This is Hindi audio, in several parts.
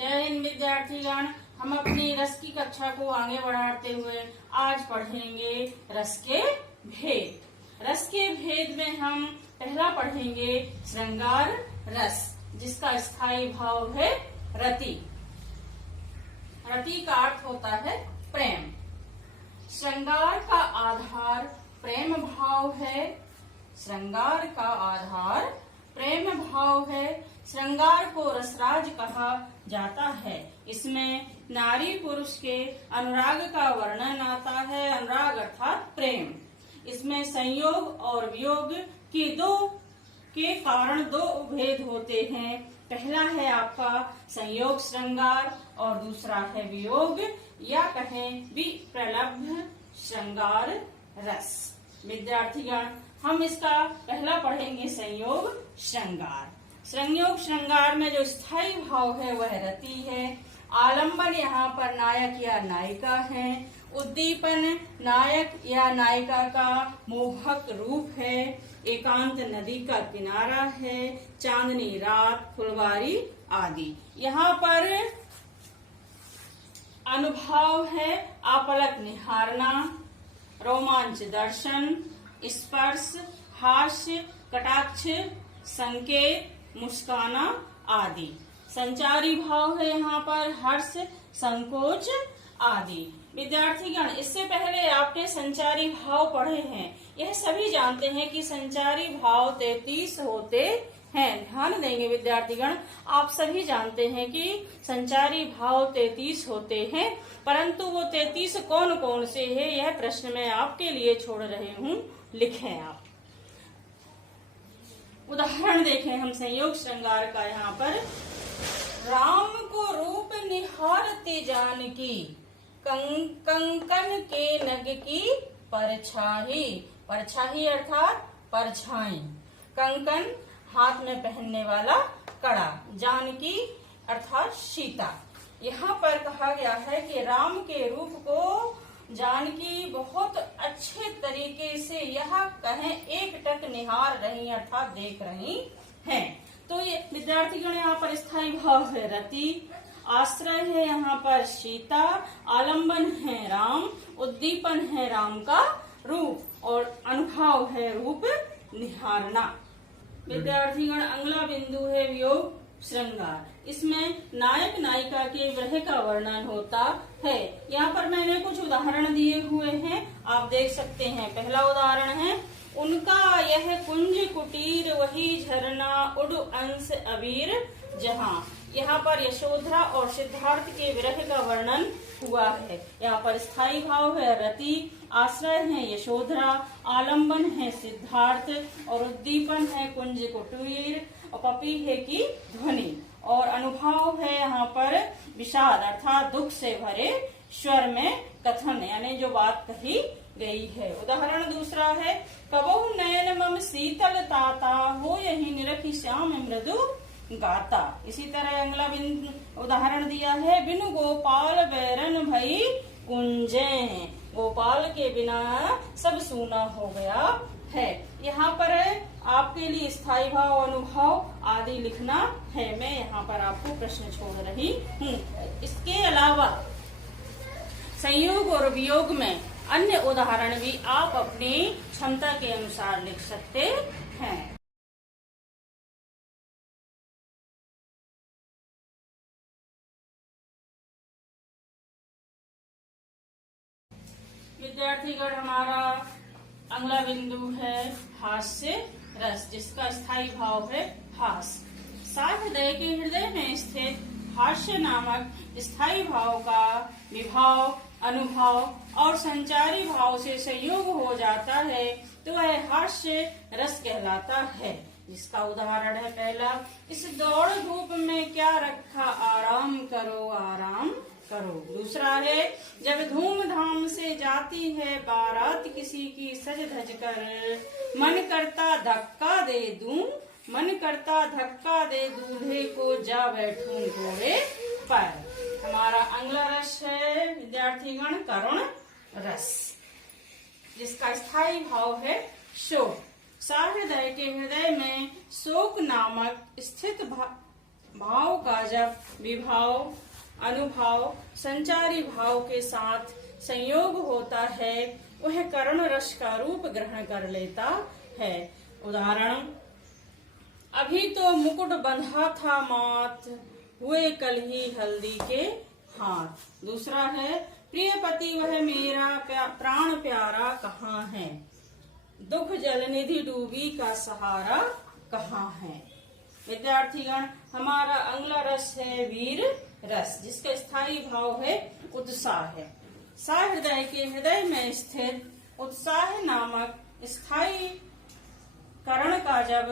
जय हिंद विद्यार्थीगण। हम अपनी रस की कक्षा को आगे बढ़ाते हुए आज पढ़ेंगे रस के भेद। रस के भेद में हम पहला पढ़ेंगे श्रृंगार रस, जिसका स्थायी भाव है रति। रति का अर्थ होता है प्रेम। श्रृंगार का आधार प्रेम भाव है। श्रृंगार का आधार प्रेम भाव है। श्रृंगार को रसराज कहा जाता है। इसमें नारी पुरुष के अनुराग का वर्णन आता है। अनुराग अर्थात प्रेम। इसमें संयोग और वियोग के कारण दो भेद होते हैं। पहला है आपका संयोग श्रृंगार और दूसरा है वियोग या कहें विप्रलब्ध श्रृंगार रस। विद्यार्थीगण, हम इसका पहला पढ़ेंगे संयोग श्रृंगार। संयोग श्रृंगार में जो स्थायी भाव है वह रति है। आलंबन यहाँ पर नायक या नायिका है। उद्दीपन नायक या नायिका का मोहक रूप है। एकांत नदी का किनारा है। चांदनी रात, फुलवारी आदि। यहाँ पर अनुभाव है आपलक निहारना, रोमांच दर्शन, स्पर्श, हास्य, कटाक्ष, संकेत, मुस्काना आदि। संचारी भाव है यहाँ पर हर्ष, संकोच आदि। विद्यार्थीगण, इससे पहले आपने संचारी भाव पढ़े हैं। यह सभी जानते हैं कि संचारी भाव 33 होते हैं। ध्यान देंगे विद्यार्थीगण, आप सभी जानते हैं कि संचारी भाव 33 होते हैं, परंतु वो 33 कौन कौन से है, यह प्रश्न मैं आपके लिए छोड़ रही हूँ, लिखें आप। उदाहरण देखें हम संयोग श्रृंगार का। यहाँ पर राम को रूप निहारते जानकी, कंकन के नग की परछाई। परछाई अर्थात परछाई। कंकन हाथ में पहनने वाला कड़ा। जानकी अर्थात सीता। यहाँ पर कहा गया है कि राम के रूप को जानकी बहुत अच्छे तरीके से यह कहें एकटक निहार रही अर्थात देख रही हैं। तो ये विद्यार्थीगण यहाँ पर स्थायी भाव है रति। आश्रय है यहाँ पर सीता। आलंबन है राम। उद्दीपन है राम का रूप और अनुभाव है रूप निहारना। विद्यार्थीगण, अगला बिंदु है वियोग श्रृंगार। इसमें नायक नायिका के विरह का वर्णन होता है। यहाँ पर मैंने कुछ उदाहरण दिए हुए हैं, आप देख सकते हैं। पहला उदाहरण है, उनका यह कुंज कुटीर वही झरना उड़ अंश अबीर जहाँ। यहाँ पर यशोधरा और सिद्धार्थ के विरह का वर्णन हुआ है। यहाँ पर स्थायी भाव है रति। आश्रय है यशोधरा। आलंबन है सिद्धार्थ और उद्दीपन है कुंज कुटीर और पपीहे की ध्वनि। और अनुभाव है यहाँ पर विषाद अर्थात दुख से भरे स्वर में कथन, यानी जो बात कही गई है। उदाहरण दूसरा है, कबहु नयन मम शीतल ताता हो यही निरखी श्याम मृदु गाता। इसी तरह अगला उदाहरण दिया है, बिनु गोपाल बैरन भई कुंजे। गोपाल के बिना सब सूना हो गया है। यहाँ पर आपके लिए स्थायी भाव, अनुभव आदि लिखना है। मैं यहाँ पर आपको प्रश्न छोड़ रही हूँ। इसके अलावा संयोग और वियोग में अन्य उदाहरण भी आप अपनी क्षमता के अनुसार लिख सकते हैं। विद्यार्थीगण, हमारा अगला बिंदु है हास्य रस, जिसका स्थायी भाव है हास। साहृदय के हृदय में स्थित हास्य नामक स्थायी भाव का विभाव, अनुभव और संचारी भाव से संयोग हो जाता है तो वह हास्य रस कहलाता है। जिसका उदाहरण है, पहला, इस दौड़ धूप में क्या रखा आराम करो आराम करो। दूसरा है, जब धूमधाम से जाती है बारात किसी की सज धज कर, मन करता धक्का दे दूं, मन करता धक्का दे दूल्हे को जा बैठूं घोड़े पर। हमारा अगला रस है विद्यार्थीगण करुण रस, जिसका स्थायी भाव है शोक। सहृदय के हृदय में शोक नामक स्थित भाव का जब विभाव, अनुभाव, संचारी भाव के साथ संयोग होता है वह कर्ण रस का रूप ग्रहण कर लेता है। उदाहरण, अभी तो मुकुट बंधा था माथ, हुए कल ही हल्दी के हाथ। दूसरा है, प्रिय पति वह मेरा प्राण प्यारा कहाँ है, दुख जलनिधि डूबी का सहारा कहाँ है। विद्यार्थीगण, हमारा अगला रस है वीर रस, जिसका स्थायी भाव है उत्साह है। सहृदय के हृदय में स्थित उत्साह नामक स्थायी करण का जब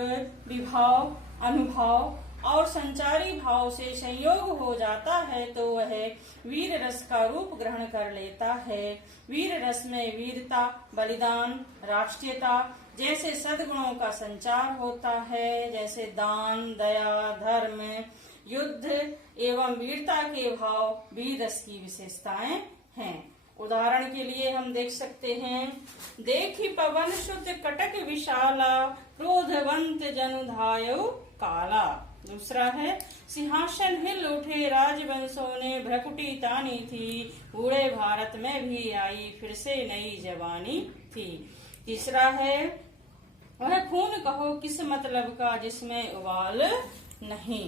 विभाव, अनुभव और संचारी भाव से संयोग हो जाता है तो वह वीर रस का रूप ग्रहण कर लेता है। वीर रस में वीरता, बलिदान, राष्ट्रीयता जैसे सद्गुणों का संचार होता है, जैसे दान, दया, धर्म, युद्ध एवं वीरता के भाव वीर रस की विशेषताएं हैं। उदाहरण के लिए हम देख सकते हैं, देखी पवन सुत कटक विशाला, क्रोधवंत जनु धायौ काला। दूसरा है, सिंहासन हिल उठे राजवंशों ने, भ्रकुटी तानी थी, बूढ़े भारत में भी आई फिर से नई जवानी थी। तीसरा है, वह खून कहो किस मतलब का जिसमें उबाल नहीं।